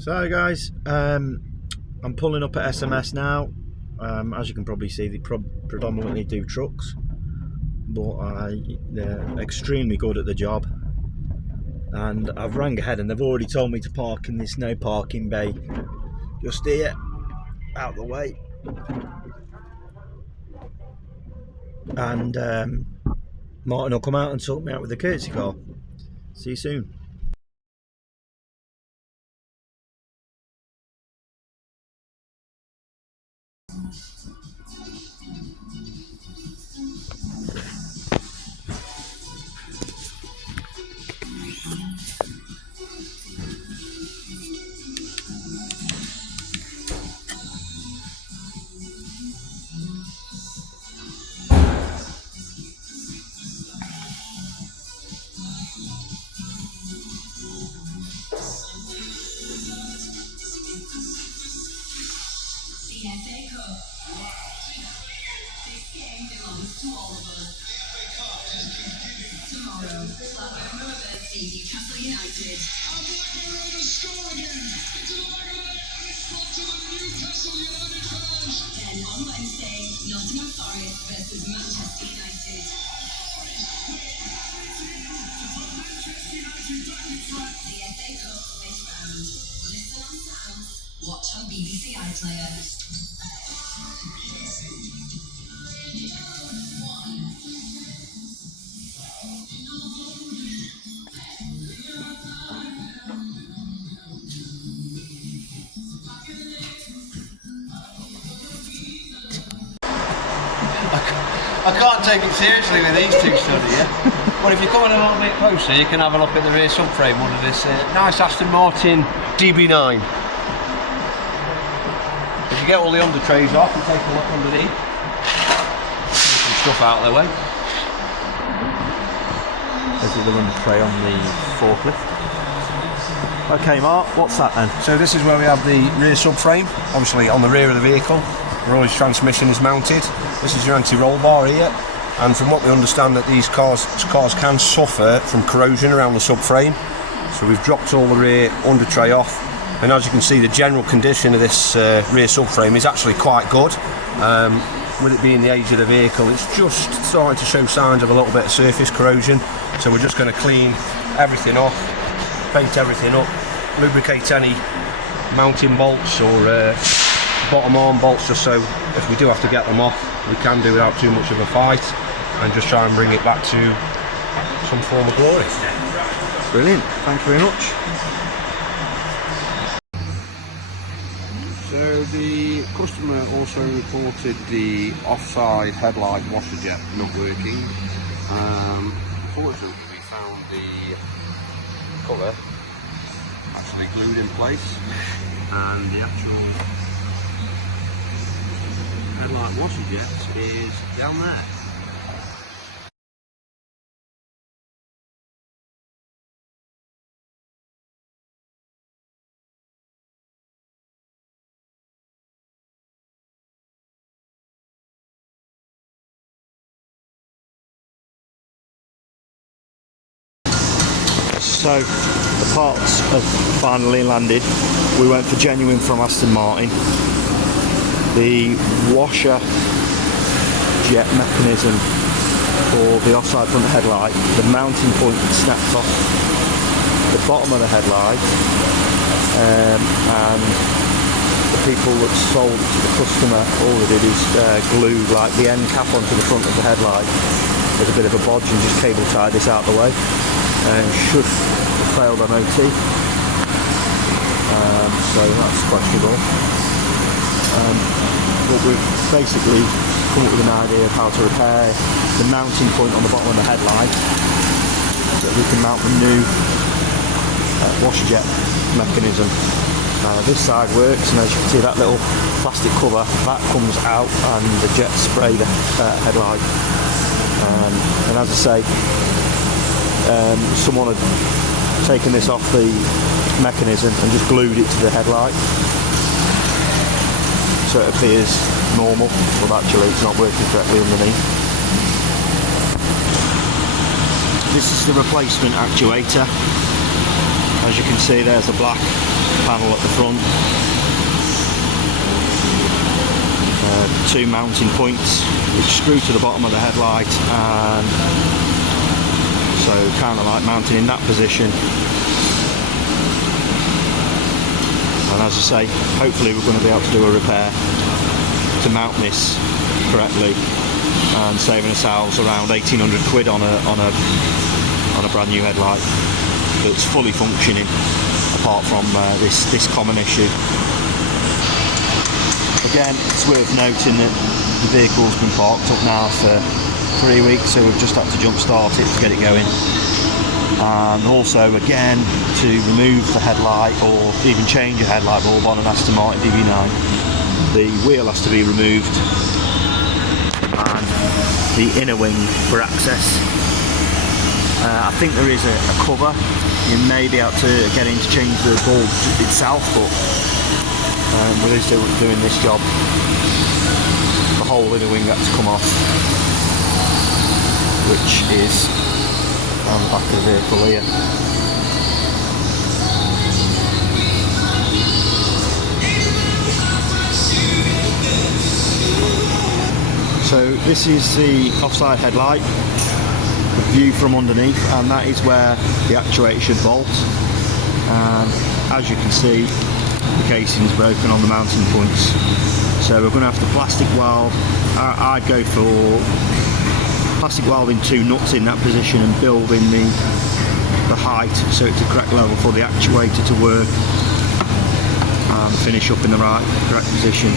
So guys, I'm pulling up at SMS now. As you can probably see, they predominantly do trucks, but they're extremely good at the job. And I've rang ahead and they've already told me to park in this no parking bay just here, out the way. And Martin will come out and sort me out with the courtesy car. See you soon. The FA Cup. This game belongs to all of us. Tomorrow, Blackburn Rovers v Newcastle United. And Blackburn Rovers score again. Into the back of the net and it's gone to the Newcastle United fans. Then on Wednesday, Nottingham Forest versus Manchester United. The FA Cup this round. Listen on sound. Watch on BBC iPlayer. I can't take it seriously with these two stood here. But if you're coming a little bit closer, you can have a look at the rear subframe under this nice Aston Martin DB9. If you get all the under trays off and take a look underneath, some stuff out of the way. This is the under tray on the forklift. Okay, Mark, what's that then? So this is where we have the rear subframe, obviously on the rear of the vehicle, where all his transmission is mounted. This is your anti-roll bar here, and from what we understand that these cars can suffer from corrosion around the subframe. So we've dropped all the rear under tray off, and as you can see, the general condition of this rear subframe is actually quite good. With it being the age of the vehicle, it's just starting to show signs of a little bit of surface corrosion. So we're just going to clean everything off, paint everything up, lubricate any mounting bolts or bottom arm bolts, just so if we do have to get them off, we can do without too much of a fight and just try and bring it back to some form of glory. Brilliant, thank you very much. So the customer also reported the offside headlight washer jet not working. Fortunately we found the cover actually glued in place, and the actual headlight washer jet is down there. So the parts have finally landed. We went for genuine from Aston Martin. The washer jet mechanism for the offside front headlight, the mounting point snapped off the bottom of the headlight, and the people that sold it to the customer, all they did is glue like the end cap onto the front of the headlight. There's a bit of a bodge and just cable tied this out of the way, and should have failed MOT, so that's questionable. But we've basically come up with an idea of how to repair the mounting point on the bottom of the headlight so that we can mount the new washer jet mechanism. This side works, and as you can see, that little plastic cover, that comes out and the jet spray the headlight. And as I say, someone had taken this off the mechanism and just glued it to the headlight, so it appears normal, but actually it's not working correctly underneath. This is the replacement actuator. As you can see, there's the black panel at the front. 2 mounting points which screw to the bottom of the headlight, and so kind of like mounting in that position. And as I say, hopefully we're going to be able to do a repair to mount this correctly, and saving ourselves around 1800 quid on a brand new headlight that's fully functioning, apart from this common issue. Again, it's worth noting that the vehicle's been parked up now for 3 weeks, so we've just had to jump start it to get it going. And also, again, to remove the headlight or even change a headlight bulb on an Aston Martin DB9, the wheel has to be removed and the inner wing for access. I think there is a cover. You may be able to get in to change the bulb itself, but with us doing this job, the whole inner wing had to come off, which is on the back of the vehicle here. So this is the offside headlight, the view from underneath, and that is where the actuator should bolt. And as you can see, the casing is broken on the mounting points, so we're going to have to plastic weld. I'd go for plastic welding 2 nuts in that position and building the height so it's the correct level for the actuator to work and finish up in the correct position.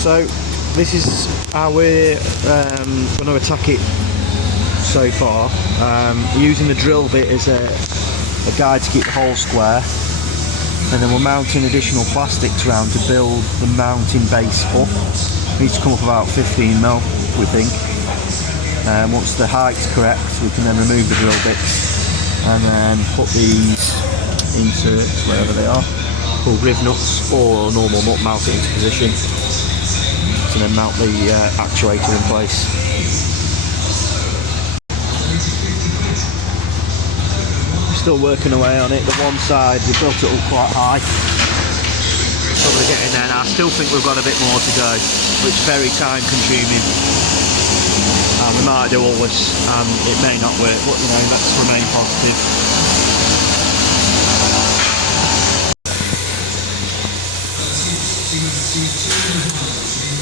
So this is how we're going to attack it so far, using the drill bit as a guide to keep the hole square, and then we're mounting additional plastics around to build the mounting base up. It needs to come up about 15mm, we think. Once the height's correct, we can then remove the drill bits and then put these inserts wherever they are, called riv nuts, or a normal nut, mount it into position to then mount the actuator in place. Still working away on it. The one side we built it up quite high, so we're getting there now. I still think we've got a bit more to go, but it's very time consuming, and we might do all this and it may not work, but you know, let's remain positive.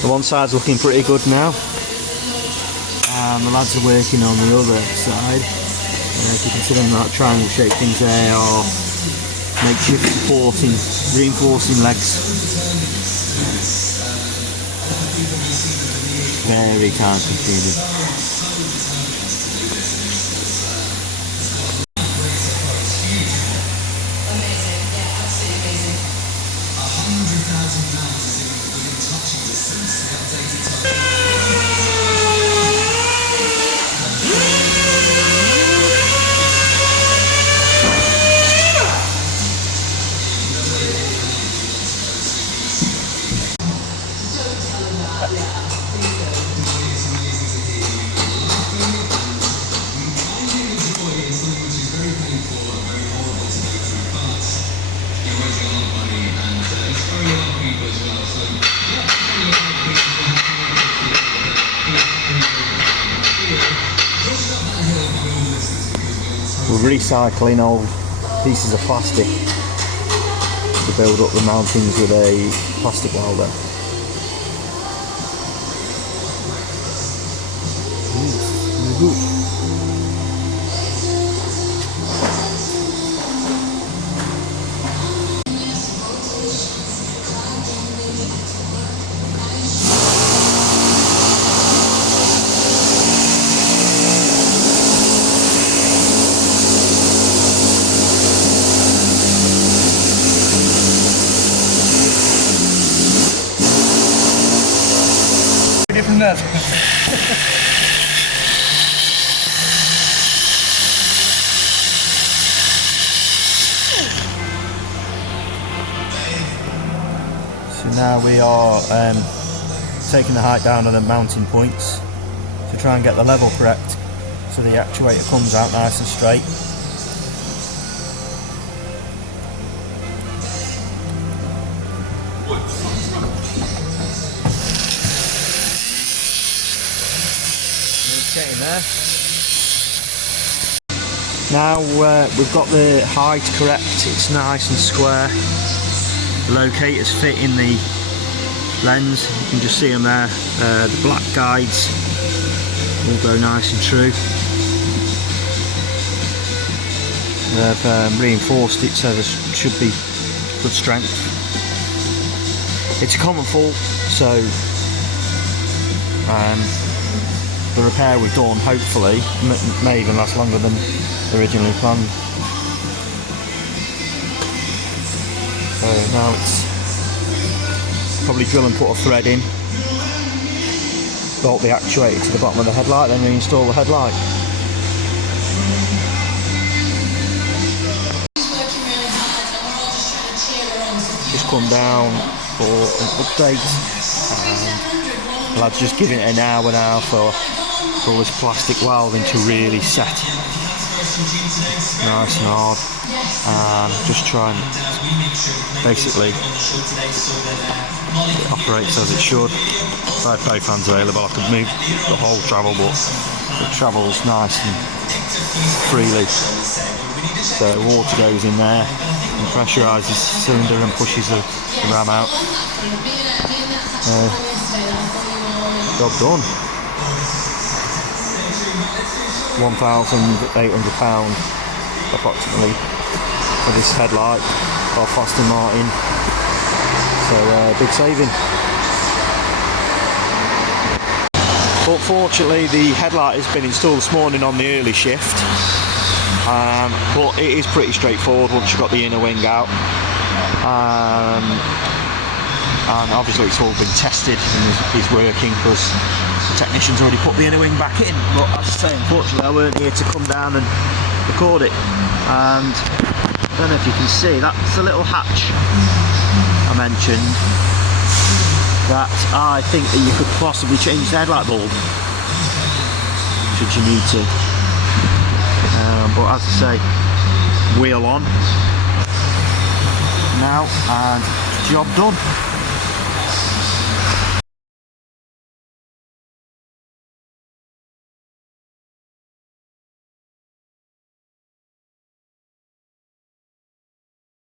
The one side's looking pretty good now, and the lads are working on the other side. If you can see them like triangle shaped things there, or makeshift supporting, reinforcing legs. Very time consuming. Amazing, yeah, absolutely amazing. £100,000 is within touching distance. The updated We're recycling old pieces of plastic to build up the mountings with a plastic welder. Different net. So now we are taking the height down on the mounting points to try and get the level correct so the actuator comes out nice and straight. Getting there. Now we've got the height correct, it's nice and square. The locators fit in the lens, you can just see them there. The black guides all go nice and true. They've reinforced it so there should be good strength. It's a common fault, so the repair we've done hopefully may even last longer than originally planned. So now it's probably drill and put a thread in, bolt the actuator to the bottom of the headlight, then reinstall the headlight. Just come down for an update, and lads just giving it an hour now for all this plastic welding to really set nice and hard, and just try and basically it operates as it should. If I had both hands available I could move the whole travel, but it travels nice and freely. So water goes in there and pressurises the cylinder and pushes the ram out. Job done. £1,800 approximately for this headlight off Aston Martin. So big saving. But fortunately the headlight has been installed this morning on the early shift. But it is pretty straightforward once you've got the inner wing out, and obviously it's all been tested and is working because the technician's already put the inner wing back in. But as I say, unfortunately I weren't here to come down and record it, and I don't know if you can see, that's the little hatch I mentioned that I think that you could possibly change the headlight bulb should you need to. But as I say, wheel on now and job done.